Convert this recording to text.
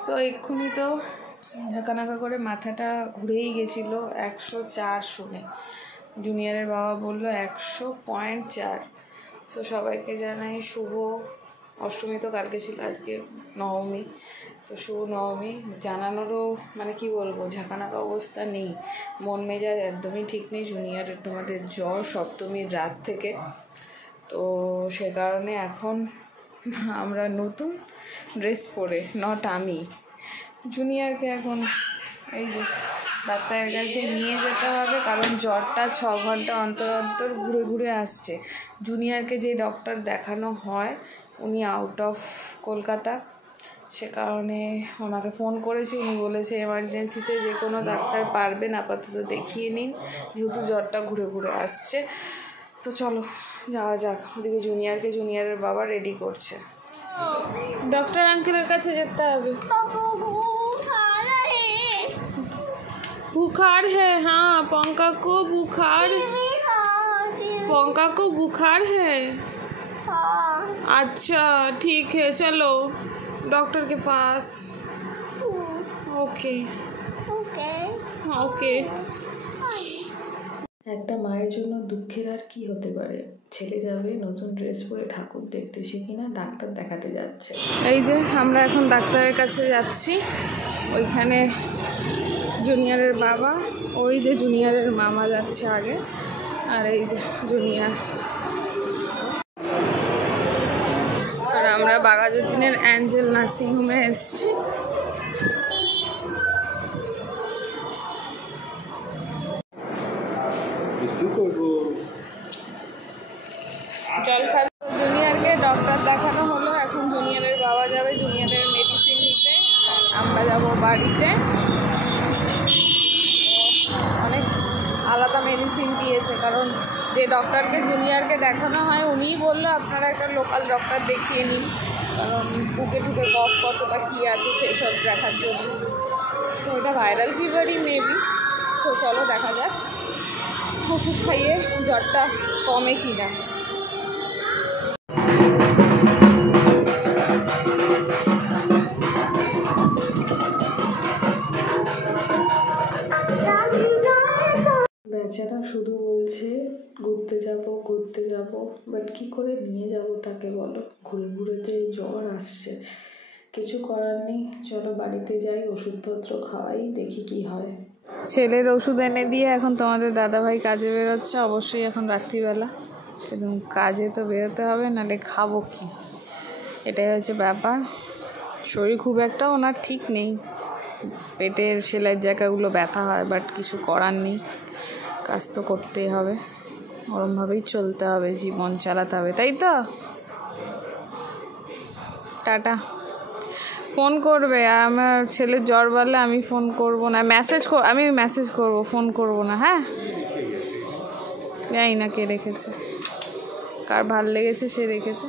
So এক্ষুনি তো ঝাঁকানাকা করে মাথাটা ঘুরেই গেছিলো 104 শুনে। জুনিয়রের বাবা বললো 100.4। সো সবাইকে জানাই শুভ অষ্টমী। তো কালকে ছিল, আজকে নবমী। তো শুভ নবমী। জানানোরও মানে কি বলবো, ঝাঁকানাকা অবস্থা নেই, মন মেজাজ একদমই ঠিক নেই। জুনিয়রের তোমাদের জ্বর সপ্তমীর রাত থেকে। তো সে কারণে এখন আমরা নতুন ড্রেস পরে, নট আমি, জুনিয়রকে এখন এই যে ডাক্তারের কাছে নিয়ে যেতে হবে, কারণ জ্বরটা 6 ঘন্টা অন্তর অন্তর ঘুরে ঘুরে আসছে। জুনিয়রকে যে ডক্টর দেখানো হয় উনি আউট অফ কলকাতা, সে কারণে ওনাকে ফোন করেছি। উনি বলেছে এমার্জেন্সিতে যে কোনো ডাক্তার পারবেন আপাতত দেখিয়ে নিন, যেহেতু জ্বরটা ঘুরে ঘুরে আসছে। তো চলো যাওয়া যাক। ওদিকে জুনিয়রের বাবা রেডি করছে, ডক্টর আঙ্কেলের কাছে যেতে হবে। बुखार है? हाँ, पंका को बुखार है। अच्छा ठीक है, चलो डॉक्टर के पास। Okay okay. একটা মায়ের জন্য দুঃখের আর কি হতে পারে। ছেলে যাবে নতুন ড্রেস পরে ঠাকুর দেখতে, সে কিনা ডাক্তার দেখাতে যাচ্ছে। এই যে আমরা এখন ডাক্তারের কাছে যাচ্ছি। ওইখানে জুনিয়রের বাবা, ওই যে জুনিয়রের মামা যাচ্ছে আগে, আর এই যে জুনিয়র। আর আমরা বাঘাযতীনের অ্যাঞ্জেল নার্সিংহোমে এসেছি। জল খাবে। জুনিয়রকে ডক্টর দেখানো হলো, এখন জুনিয়রের বাবা যাবে জুনিয়রের মেডিসিন নিতে, আমরা যাব বাড়িতে। অনেক আলাদা মেডিসিন দিয়েছে, কারণ যে ডক্টরকে জুনিয়রকে দেখানো হয় উনিই বললো আপনারা একটা লোকাল ডক্টর দেখিয়ে নিন, কারণ বুকে ঢুকে কফ কতটা কী আছে সেসব দেখার জন্য। তো ওটা ভাইরাল ফিভারই মেবি। তো চলো দেখা যাক ওষুধ খাইয়ে জ্বরটা কমে কি না। বেচারা শুধু বলছে ঘুরতে যাব, বাট কী করে নিয়ে যাব তাকে বলো? ঘুরে ঘুরে যে জ্বর আসছে, কিছু করার নেই। চলো বাড়িতে যাই, ওষুধপত্র খাওয়াই, দেখি কি হয়। ছেলের ওষুধ এনে দিয়ে এখন তোমাদের দাদাভাই কাজে বেরোচ্ছে। অবশ্যই এখন রাত্রিবেলা, কিন্তু কাজে তো বেরোতে হবে, নাহলে খাবো কি, এটাই হচ্ছে ব্যাপার। শরীর খুব একটা ওনার ঠিক নেই, পেটের সেলাইয়ের জায়গাগুলো ব্যথা হয়, বাট কিছু করার নেই, কাজ তো করতেই হবে, ওরমভাবেই চলতে হবে, জীবন চালাতে হবে, তাই তো। টাটা। ফোন করবে, আমার ছেলের জ্বর বাড়লে আমি ফোন করবো না, আমি মেসেজ করবো, ফোন করবো না। হ্যাঁ, জানি না কে রেখেছে, কার ভাল লেগেছে সে রেখেছে।